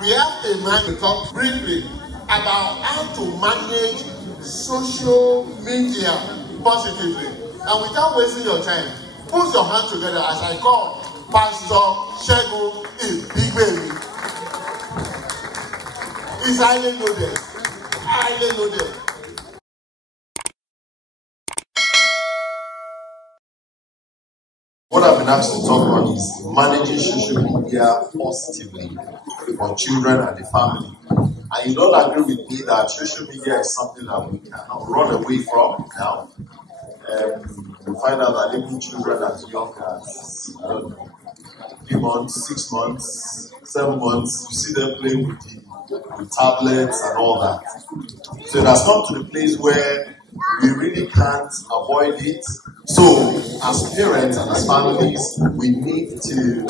we have a man to talk briefly about how to manage social media positively. And without wasting your time, put your hands together as I call Pastor Segun Ibigbemi. He's highly loaded. Highly loaded. What I've been asked to talk on is managing social media positively for children and the family. And you don't agree with me that social media is something that we cannot run away from now. We find out that even children as young as, I don't know, a few months, 6 months, 7 months, you see them playing with tablets and all that. So it has come to the place where we really can't avoid it. So, as parents and as families, we need to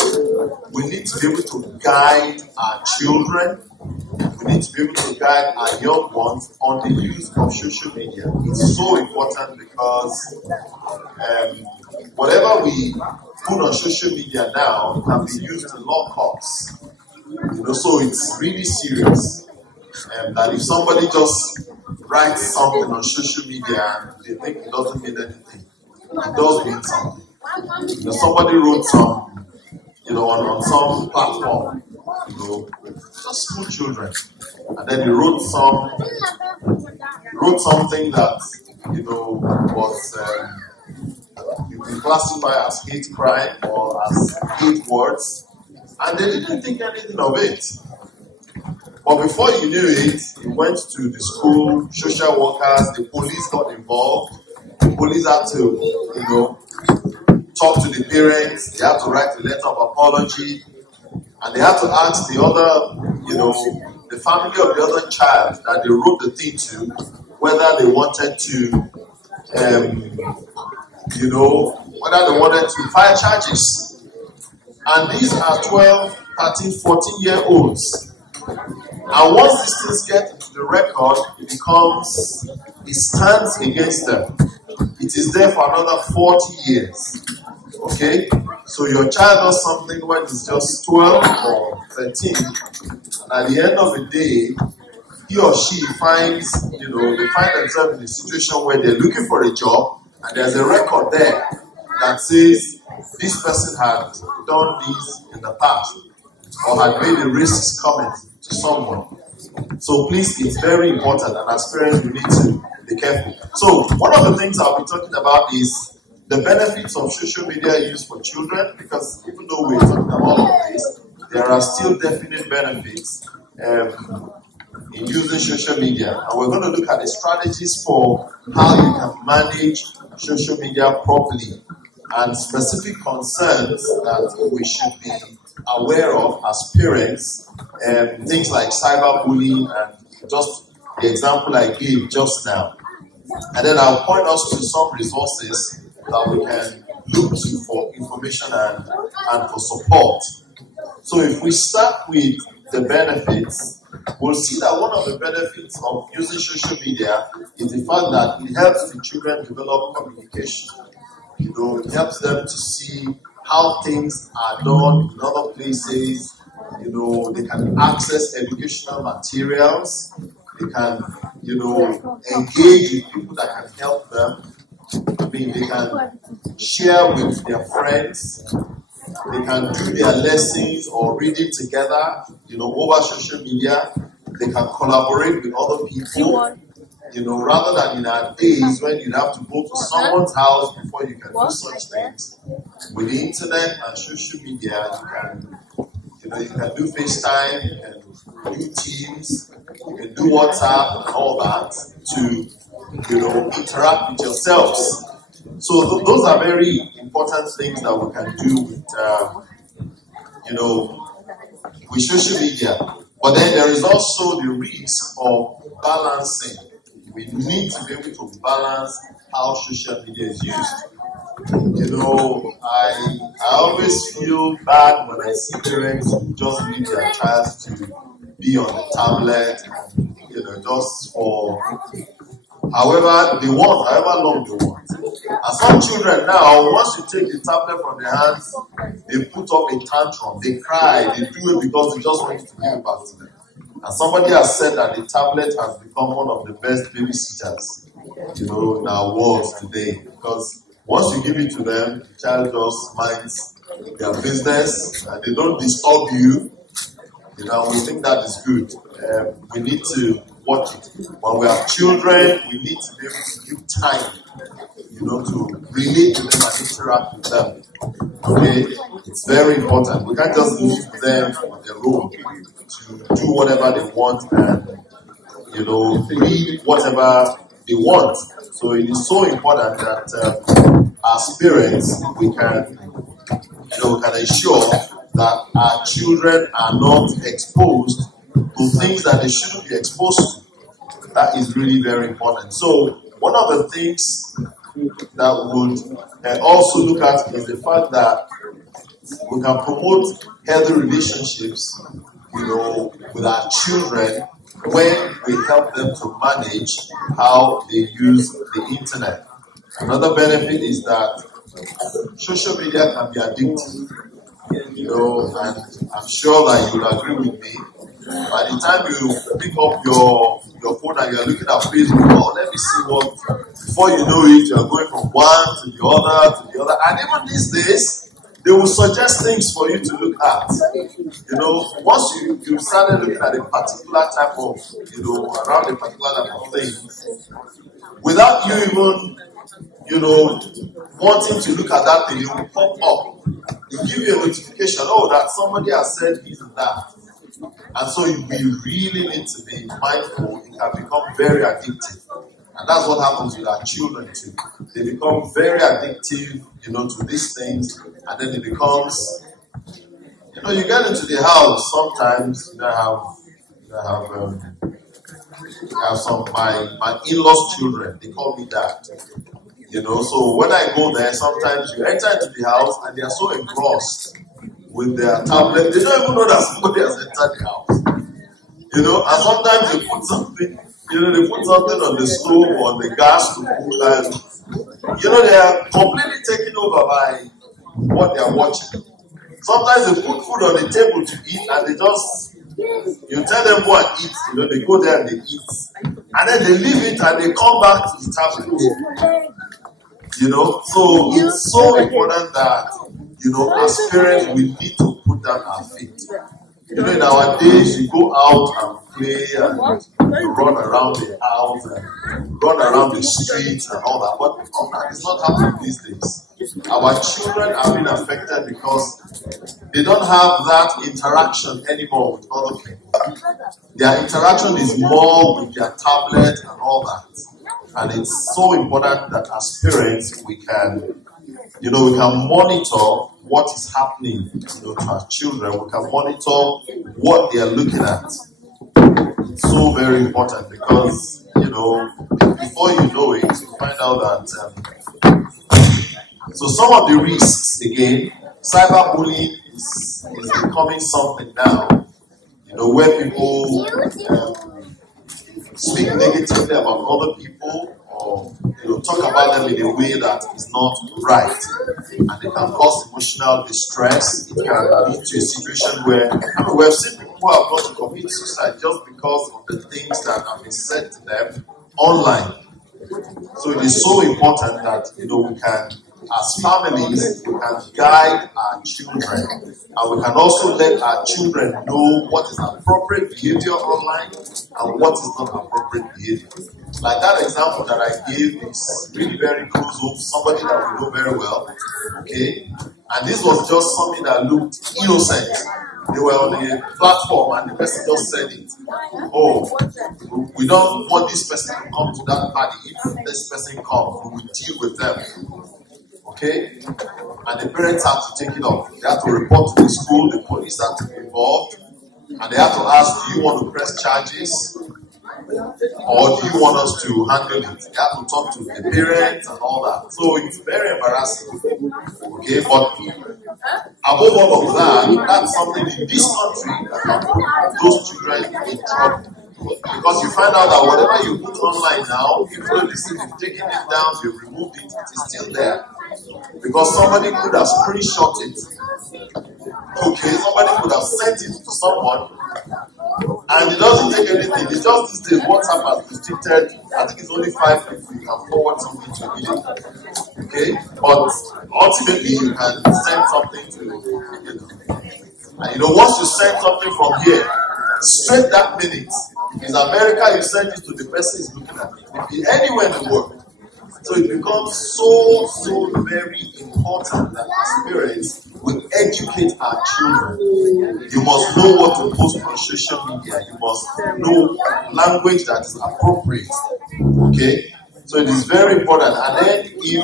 be able to guide our children. We need to be able to guide our young ones on the use of social media. It's so important because whatever we put on social media now can be used to lock us. So it's really serious. That if somebody just writes something on social media and they think it doesn't mean anything, it does mean something. Somebody wrote some, on some platform, just school children, and then they wrote something that, was you can classify as hate crime or as hate words, and they didn't think anything of it. But before you knew it, you went to the school, social workers, the police got involved. The police had to, talk to the parents. They had to write a letter of apology. And they had to ask the other, the family of the other child that they wrote the thing to, whether they wanted to, whether they wanted to file charges. And these are 12, 13, 14-year-olds. And once these things get into the record, it stands against them. It is there for another 40 years. Okay? So your child does something when it's just 12 or 13. And at the end of the day, he or she finds, they find themselves in a situation where they're looking for a job, and there's a record there that says this person had done this in the past or had made a racist comment to someone. So please, it's very important, and as parents, we need to be careful. So one of the things I'll be talking about is the benefits of social media use for children, because even though we're talking about all of this, there are still definite benefits in using social media. And we're going to look at the strategies for how you can manage social media properly and specific concerns that we should be aware of as parents, things like cyberbullying and just the example I gave just now. And then I'll point us to some resources that we can look to for information and for support. So if we start with the benefits, we'll see that one of the benefits of using social media is the fact that it helps the children develop communication. It helps them to see how things are done in other places. They can access educational materials. They can, engage with people that can help them. They can share with their friends. They can do their lessons or read it together, over social media. They can collaborate with other people, rather than in our days when you have to go to someone's house before you can do such things. With the internet and social media, you can do FaceTime, you can do Teams, you can do WhatsApp and all that to, interact with yourselves. So those are very important things that we can do with social media. But then there is also the risk of balancing. We need to be able to balance how social media is used. I always feel bad when I see parents who just leave their child to be on the tablet, just for however long they want. And some children now, once you take the tablet from their hands, they put up a tantrum, they cry, they do it because they just want you to give it back to them. And somebody has said that the tablet has become one of the best babysitters, in our world today. Because once you give it to them, the child just minds their business and they don't disturb you. We think that is good. We need to watch it. When we have children, we need to be able to give time, to relate to them and interact with them. Okay? It's very important. We can't just leave them on their own to do whatever they want and, read whatever they want. So it is so important that as parents, we can ensure that our children are not exposed to things that they shouldn't be exposed to. That is really very important. So one of the things that we would also look at is the fact that we can promote healthy relationships, with our children when we help them to manage how they use the internet. Another benefit is that social media can be addictive, and I'm sure that you will agree with me. By the time you pick up your phone and you're looking at Facebook, let me see what, before you know it, you're going from one to the other. And even these days, they will suggest things for you to look at. Once you started looking at a particular type of, around a particular type of thing, without you even, wanting to look at that thing, it will pop up. It will give you a notification, that somebody has said this and that. And so we really need to be mindful. It can become very addictive. And that's what happens with our children too. They become very addictive, to these things. And then it becomes, you get into the house, sometimes I have some, my in-laws children, they call me dad. So when I go there, sometimes you enter into the house and they are so engrossed with their tablet, they don't even know that somebody has entered the house. And sometimes they put something, on the stove or on the gas to cook, and they are completely taken over by what they are watching. Sometimes they put food on the table to eat, and they just, you tell them go and eat, they go there and they eat, and then they leave it and they come back to the tablet. So it's so important that, as parents, we need to put down our feet. In our days, you go out and play and you run around the house and run around the streets and all that. But all that is not happening these days. Our children have been affected because they don't have that interaction anymore with other people. Their interaction is more with their tablet and all that. And it's so important that as parents, we can monitor what is happening, to our children. We can monitor what they are looking at. It's so very important because, before you know it, you find out that. So some of the risks, again, cyberbullying is becoming something now, where people speak negatively about other people or talk about them in a way that is not right, and it can cause emotional distress. It can lead to a situation where we have seen people who have gone to commit suicide just because of the things that have been said to them online. So it is so important that we can, as families, we can guide our children, and we can also let our children know what is appropriate behavior online and what is not appropriate behavior. Like that example that I gave is really very close to somebody that we know very well. Okay, and this was just something that looked innocent. They were on the platform and the person just said it. Oh, we don't want this person to come to that party. If this person comes, we will deal with them. Okay? And the parents have to take it off. They have to report to the school, the police have to be involved, and they have to ask, do you want to press charges? Or do you want us to handle it? They have to talk to the parents and all that. So it's very embarrassing. Okay, but above all of that, that's something in this country that can put those children in trouble. Because you find out that whatever you put online now, even though this thing you've taken it down, you've removed it, it is still there. Because somebody could have screenshot it. Okay, somebody could have sent it to someone, and it doesn't take anything. It's just these days WhatsApp has restricted, I think it's only 5 people you can forward something to immediately. Okay? But ultimately you can send something to, and once you send something from here, straight that minute, if it's America, you send it to the person who's looking at it. It can be anywhere in the world. So it becomes so very important that as parents we educate our children. You must know what to post on social media. You must know language that is appropriate. Okay? So it is very important. And then if you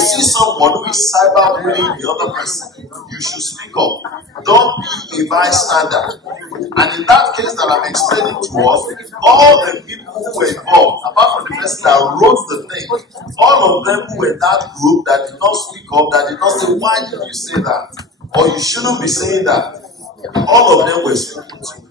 see someone who is cyberbullying the other person, you should speak up. Don't be a bystander. And in that case that I'm explaining to us, all the people who were involved, apart from the person that wrote the thing, all of them who were in that group that did not speak up, that did not say, why did you say that? Or you shouldn't be saying that. All of them were speaking to.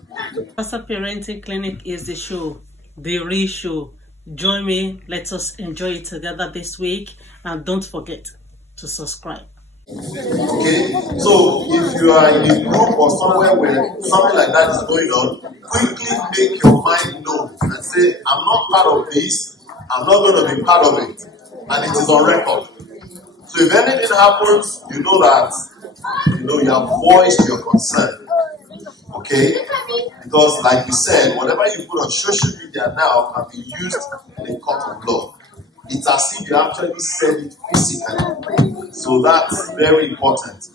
Pastor Parenting Clinic is the show, the real show. Join me, let us enjoy it together this week, and don't forget to subscribe. Okay, so if you are in a group or somewhere where something like that is going on, quickly make your mind known and say, I'm not part of this, I'm not going to be part of it, and it is on record. So if anything happens, you know that you have voiced your concern. Okay? Because like we said, whatever you put on social media now can be used in a court of law. It's as if you actually said it physically. So that's very important.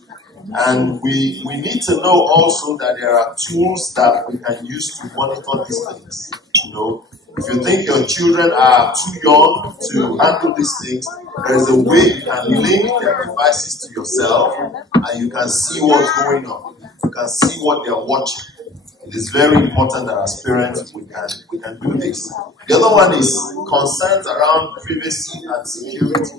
And we need to know also that there are tools that we can use to monitor these things. If you think your children are too young to handle these things, there is a way you can link their devices to yourself and you can see what's going on. You can see what they're watching. It is very important that as parents we can do this. The other one is concerns around privacy and security.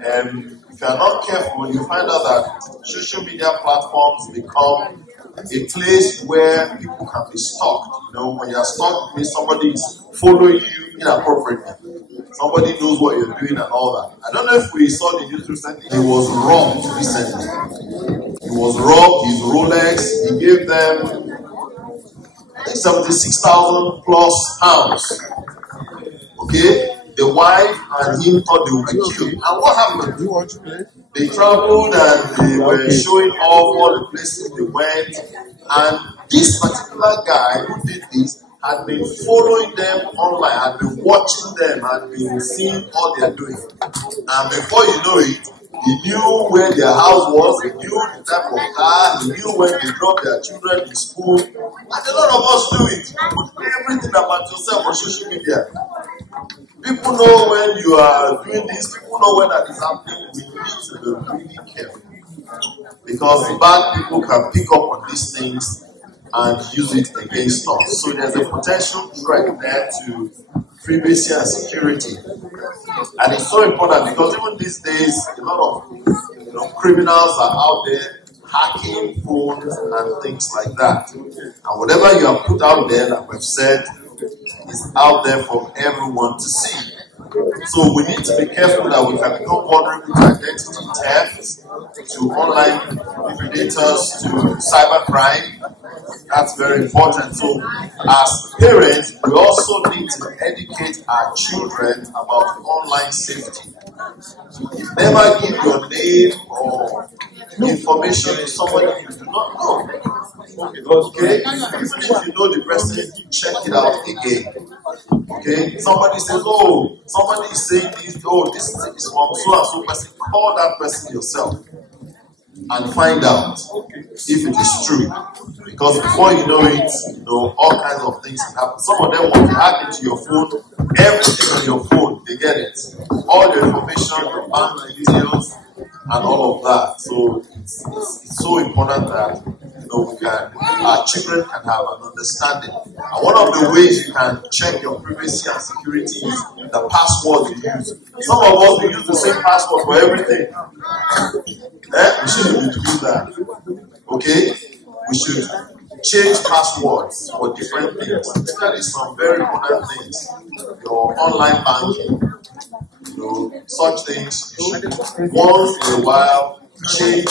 If you are not careful, you find out that social media platforms become a place where people can be stalked. When you're stalked, it means somebody is following you inappropriately. Somebody knows what you're doing and all that. I don't know if we saw the news recently. He was robbed recently. He was robbed, his Rolex, he gave them 76,000 plus pounds. Okay? The wife and him thought they would be killed. And what happened? They traveled and they were showing off all the places they went. And this particular guy who did this had been following them online, had been watching them, had been seeing all they're doing. And before you know it, he knew where their house was, he knew the type of car, he knew when they dropped their children in school. And a lot of us do it. You put everything about yourself on social media. People know when you are doing this, people know when that is happening. We need to be really careful. Because bad people can pick up on these things and use it against us. So there's a potential threat there to privacy and security. And it's so important because even these days, a lot of criminals are out there hacking phones and things like that. And whatever you have put out there, like we've said, is out there for everyone to see. So we need to be careful that we can become vulnerable to identity theft, to online predators, to cybercrime. That's very important. So as parents, we also need to educate our children about online safety. Never give your name or information to somebody you do not know. Okay? Even if you know the person, check it out again. Okay? Somebody says, oh, somebody is saying this, oh, this is from so and so person. Call that person yourself and find out if it is true. Because before you know it, all kinds of things can happen. Some of them want to hack into your phone, everything on your phone, they get it. All your information, your bank details, and all of that. So it's so important that our children can have an understanding. And one of the ways you can check your privacy and security is the password you use. Some of us we use the same password for everything. We shouldn't do that. Okay? We should change passwords for different things, especially some very important things. Your online banking, such things, you should once in a while change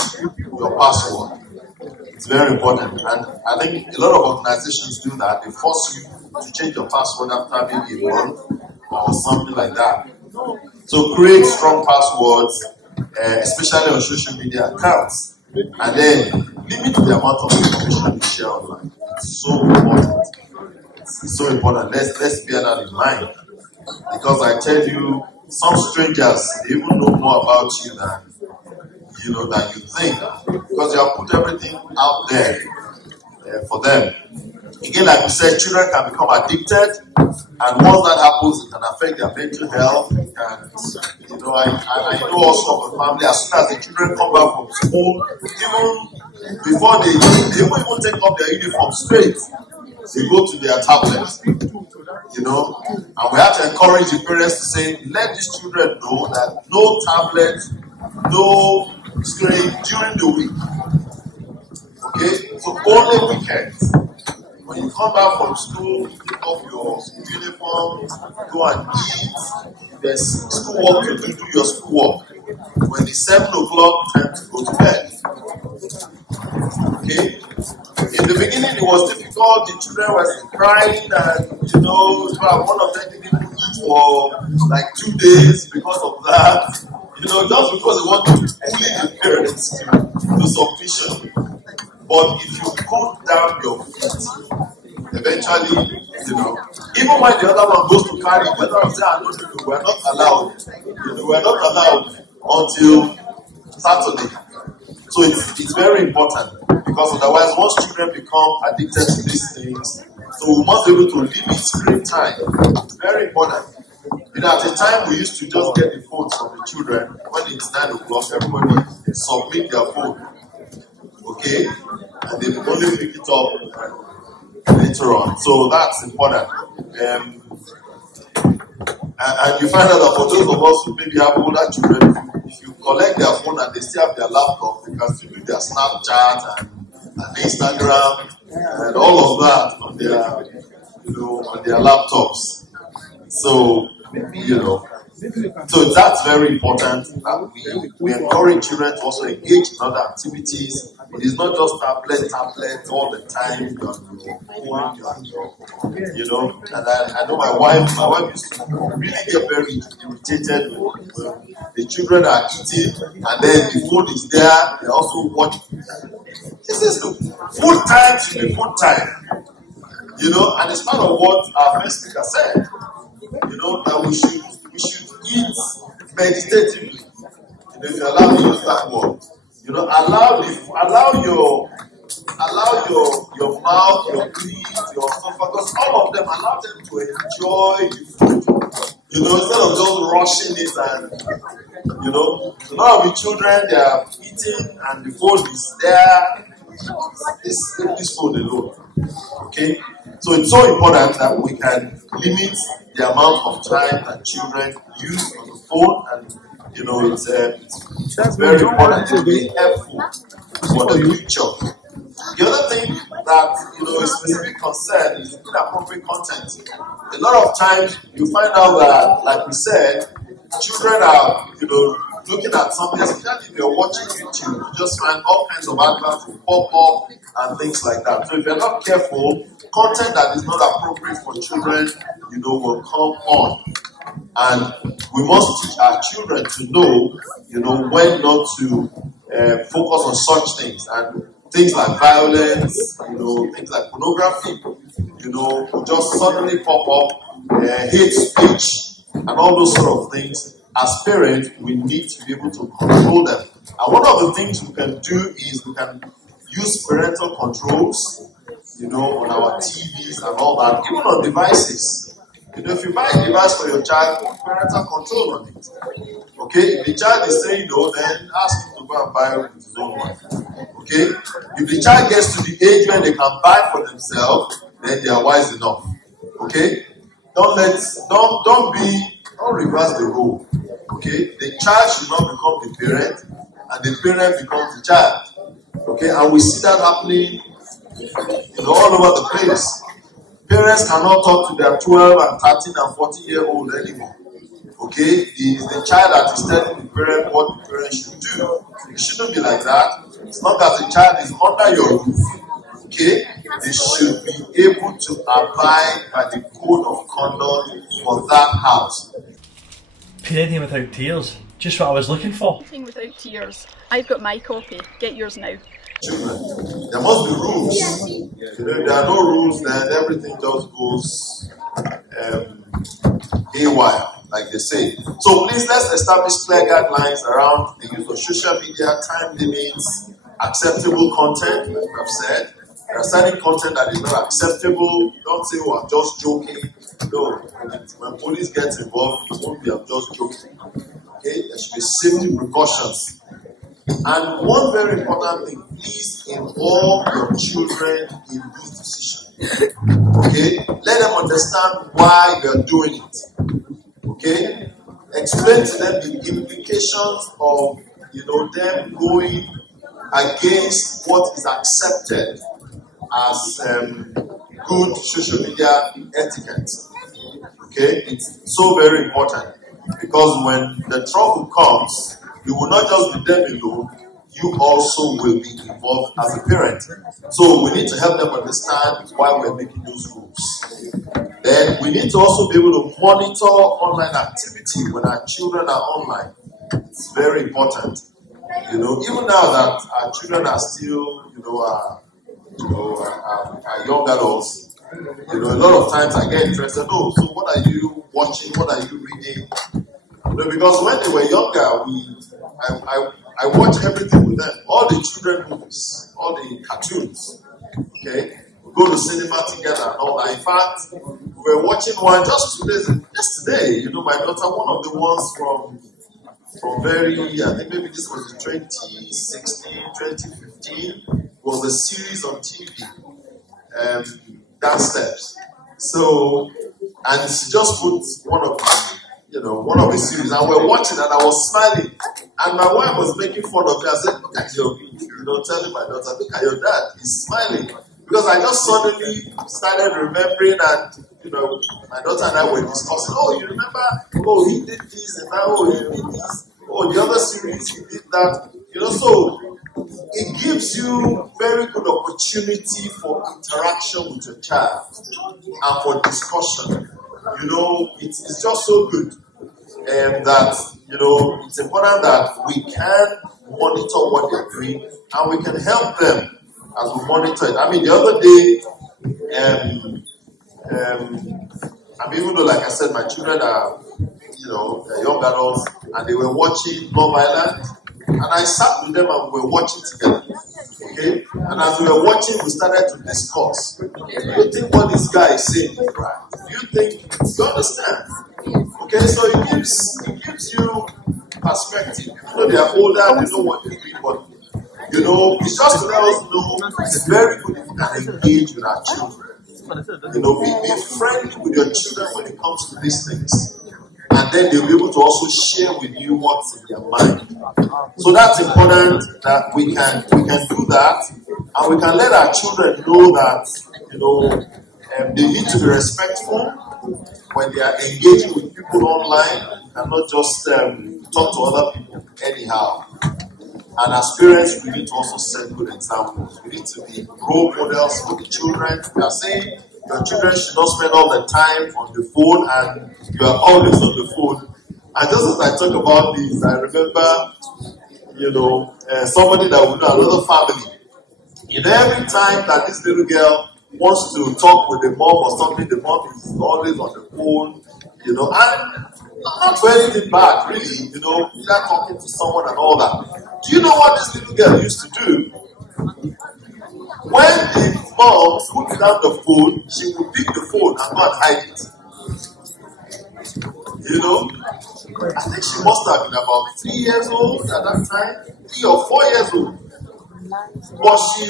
your password. It's very important, and I think a lot of organizations do that. They force you to change your password after maybe a month or something like that. So create strong passwords, especially on social media accounts, and then limit the amount of information you share online. It's so important. It's so important. Let's bear that in mind, because I tell you, some strangers, they even know more about you than you think, because you have put everything out there for them. Again, like we said, children can become addicted, and once that happens, it can affect their mental health. And I know also of a family, as soon as the children come back from school, even before they even take off their uniform straight, they go to their tablets. And we have to encourage the parents to say, let these children know that no tablet, no screen during the week. Okay, so only weekends. When you come back from school, take off your uniform, go and eat. There's schoolwork to do your schoolwork. When it's 7 o'clock, time to go to bed. Okay? In the beginning, it was difficult. The children were crying, and one of them didn't eat for like 2 days because of that. Just because they want to bully the parents to submission. But if you put down your feet, eventually, even when the other one goes to carry, the other one says, no, we're not allowed. We're not allowed until Saturday. So it's very important, because otherwise, once children become addicted to these things, so we must be able to limit screen time. It's very important. At the time, we used to just get the phones from the children. When it's 9 o'clock, everybody submit their phone. Okay? And they only pick it up later on. So that's important. And you find out that for those of us who maybe have older children, if you collect their phone and they still have their laptop, they can still do their Snapchat and Instagram and all of that on their laptops. So, so that's very important, that we encourage children to also engage in other activities. It is not just tablet all the time. And I know my wife used to really get very irritated when the children are eating and then the food is there, they also watching. This is food time should be food time. And it's part of what our first speaker said. That we should eat meditatively. If you allow me to use that word, allow your mouth, your teeth, your esophagus, all of them, allow them to enjoy the food. Instead of just rushing it and a lot of the children, they are eating and the food is there. This food alone. Okay? So it's so important that we can limit the amount of time that children use on the phone, and it's very important to be helpful for the future. The other thing that is specific concern is inappropriate content. A lot of times you find out that, like we said, children are looking at something, especially if you're watching YouTube, you just find all kinds of adverts will pop up and things like that. So if you're not careful, content that is not appropriate for children, will come on. And we must teach our children to know, when not to focus on such things. And things like violence, things like pornography, will just suddenly pop up, hate speech, and all those sort of things. As parents, we need to be able to control them. And one of the things we can do is we can use parental controls, on our TVs and all that, even on devices. If you buy a device for your child, put parental control on it. Okay? If the child is saying no, then ask him to go and buy it with his own money. Okay? If the child gets to the age where they can buy for themselves, then they are wise enough. Okay? Don't reverse the role. Okay? The child should not become the parent, and the parent becomes the child. Okay? And we see that happening all over the place. Parents cannot talk to their 12 and 13 and 14-year-old anymore. Okay? It is the child that is telling the parent what the parent should do. It shouldn't be like that. As long as the child is under your roof, okay, they should be able to abide by the code of conduct for that house. Parenting without tears. Just what I was looking for. Parenting without tears. I've got my copy. Get yours now. Children, there must be rules. If there are no rules, then everything just goes haywire, like they say. So please, let's establish clear guidelines around the use of social media, time limits, acceptable content, like I've said. There are certain content that is not acceptable. Don't say, oh, I'm just joking. No, when police gets involved, it won't be, I'm just joking. Okay, there should be safety precautions. And one very important thing, please involve your children in this decision. Okay? Let them understand why you're doing it. Okay? Explain to them the implications of them going against what is accepted as good social media etiquette. Okay? It's so very important. Because when the trouble comes, you will not just be there alone, you also will be involved as a parent. So we need to help them understand why we're making those rules. Then we need to also be able to monitor online activity when our children are online. It's very important. Even now that our children are still, are young adults, a lot of times I get interested, so what are you watching? What are you reading? Because when they were younger, I watch everything with them. All the children movies, all the cartoons. Okay? We go to cinema together and all that. In fact, we were watching one just 2 days yesterday. My daughter, one of the ones from I think maybe this was in 2016, 2015, was a series on TV. Dance Steps. So, and she just put one of the series, and we're watching, and I was smiling, and my wife was making fun of me. I said, look at your, telling my daughter, look at your dad, he's smiling, because I just suddenly started remembering, and my daughter and I were discussing, oh, you remember, oh, he did this, and now, oh, he did this, oh, the other series, he did that, so it gives you very good opportunity for interaction with your child, and for discussion. It's just so good that, it's important that we can monitor what they're doing, and we can help them as we monitor it. I mean, the other day, even though, like I said, my children are, they're young adults, and they were watching Love Island, and I sat with them and we were watching together. Okay? And as we were watching, we started to discuss. Do you think what this guy is saying is right? Do you understand? Okay, so it gives you perspective. They are older, they know what they're doing, but it's just to let us know it's very good if we can engage with our children. Be friendly with your children when it comes to these things. And then they'll be able to also share with you what's in their mind. So that's important that we can do that, and we can let our children know that they need to be respectful when they are engaging with people online. You cannot just talk to other people anyhow. And as parents, we need to also set good examples. We need to be role models for the children. We are saying your children should not spend all the time on the phone, and you are always on the phone. And just as I talk about this, I remember, somebody that would know, another family. Every time that this little girl wants to talk with the mom or something, the mom is always on the phone, and not for anything bad, really, either talking to someone and all that. Do you know what this little girl used to do? When the mom puts down the phone, she will pick the phone and go and hide it. I think she must have been about 3 years old at that time, 3 or 4 years old. But she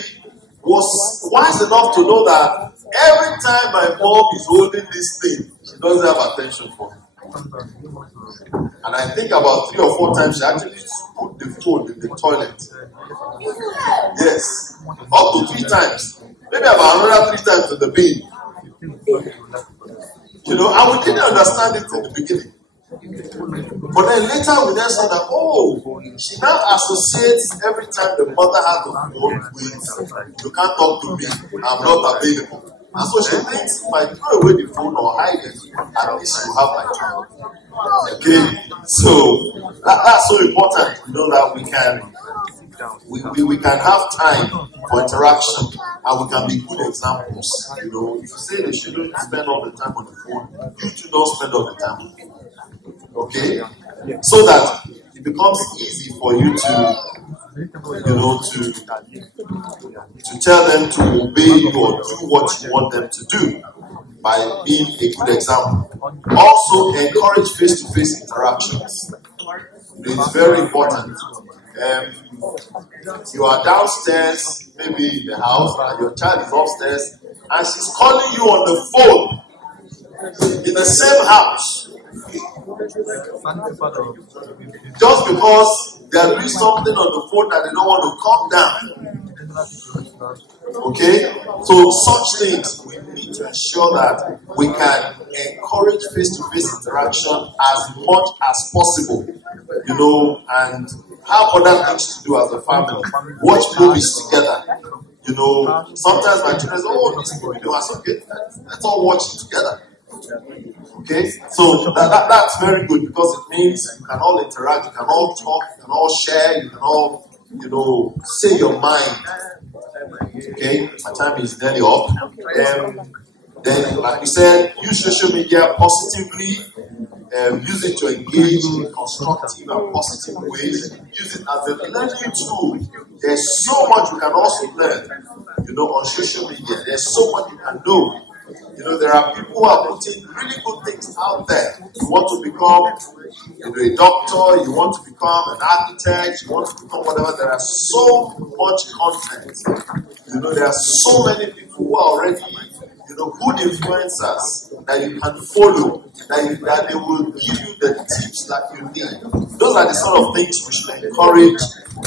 was wise enough to know that every time my mom is holding this thing, she doesn't have attention for it. And I think about 3 or 4 times she actually put the phone in the toilet. Yes, up to 3 times. maybe about another 3 times to the bin. You know, and we didn't understand it in the beginning. But then later we then saw that, oh, she now associates every time the mother has the phone with, you can't talk to me, I'm not available. And so she thinks if I throw away the phone or hide it, at least you have my child. Okay, so that's so important, you know, that we can have time for interaction and we can be good examples. You know, if you say they shouldn't spend all the time on the phone, you too don't spend all the time on the phone. Okay, so that it becomes easy for you to, you know, to tell them to obey you or do what you want them to do by being a good example. Also, encourage face-to-face interactions. It's very important. You are downstairs, maybe in the house, and your child is upstairs, and she's calling you on the phone in the same house. Just because they are doing something on the phone that they don't want to calm down. Okay? So such things, we need to ensure that we can encourage face-to-face interaction as much as possible. You know, and have other things to do as a family. Watch movies together. You know, sometimes my children say, oh, this movie, that's okay. Let's all watch it together. Okay, so that's very good because it means you can all interact, you can all talk, you can all share, you can all, you know, say your mind. Okay, my time is nearly up. Then, like we said, use social media positively. Use it to engage in constructive and positive ways. Use it as a learning tool. There's so much you can also learn, you know, on social media. There's so much you can do. You know, there are people who are putting really good things out there. You want to become, you know, a doctor, you want to become an architect, you want to become whatever. There are so much content. You know, there are so many people who are already, you know, good influencers that you can follow, that they will give you the tips that you need. Those are the sort of things we should encourage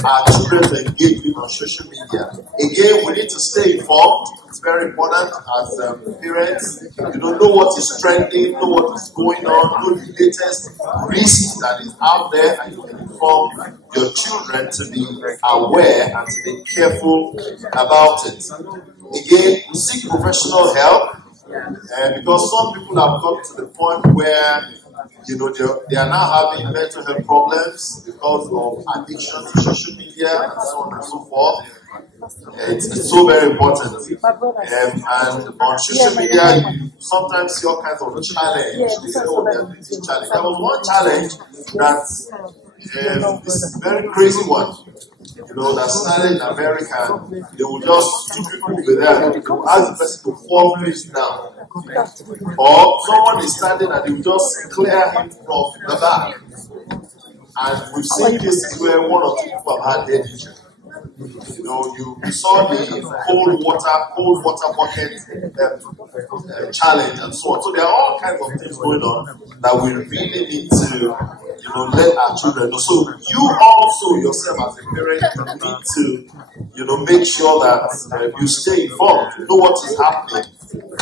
our children to engage with on social media. Again, we need to stay informed. It's very important as parents. You know what is trending, know what is going on, know the latest risk that is out there, and you can inform your children to be aware and to be careful about it. Again, seek professional help, because some people have got to the point where, you know, they are now having mental health problems because of addiction to social media and so on and so forth. It's so very important. And on social media, you sometimes see all kinds of challenges. They say, oh, they're doing this challenge. There was one challenge that this very crazy one. You know, that started in America. They would just, 2 people will be there and they will ask the person to fall face down. Or someone is standing and they will just clear him from the back. And we've seen cases where 1 or 2 people have had head injury. You know, you saw the cold water bucket challenge and so on. So there are all kinds of things going on that we really need to, you know, let our children know. So you also yourself as a parent need to, you know, make sure that you stay informed, know what is happening,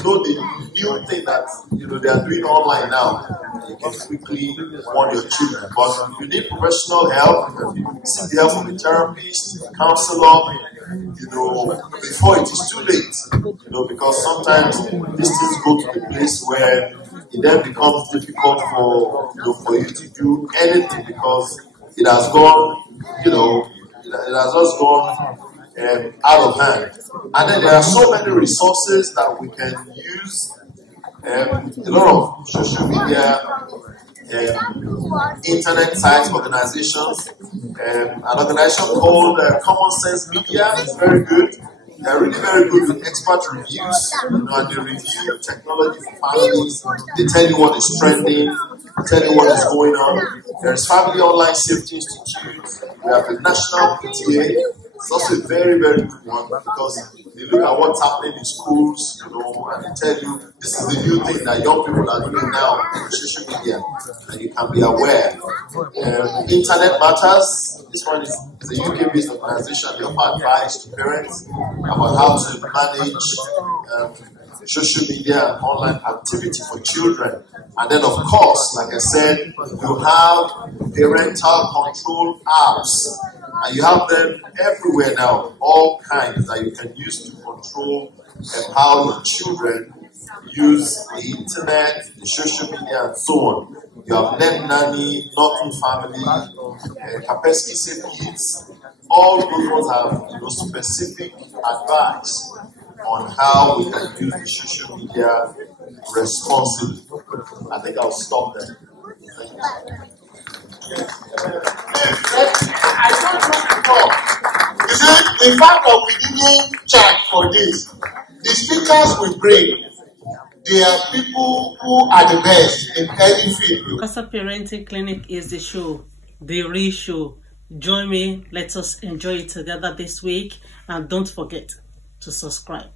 know the new thing that, you know, they are doing online now. You can quickly warn your children. But if you need professional help, you can seek the help of a therapist, a counselor, you know, before it is too late. You know, because sometimes these things go to the place where it then becomes difficult for, you know, for you to do anything because it has gone, you know, it has just gone out of hand. And then there are so many resources that we can use. A lot of social media, internet sites, organizations. An organization called Common Sense Media is very good. They're really very good with expert reviews. You know, and they review technology for families. They tell you what is trending, tell you what is going on. There's Family Online Safety Institute. We have the National PTA. It's also a very, very good one because They look at what's happening in schools, you know, and they tell you this is the new thing that young people are doing now on social media, and you can be aware. Internet Matters, this one is a UK-based organization. They offer advice to parents about how to manage social media and online activity for children. And then, of course, like I said, you have parental control apps, and you have them everywhere now, all kinds that you can use to control and how your children use the internet, the social media, and so on. You have Net Nanny, Not Family, Capacity Safe Kids. All those ones have specific advice on how we can use the social media responsibly. I think I'll stop there. I don't know before. You see, the fact that we didn't charge for this, the speakers we bring, they are people who are the best in any field. CASA Parenting Clinic is the show, the real show. Join me, let us enjoy it together this week, and don't forget to subscribe.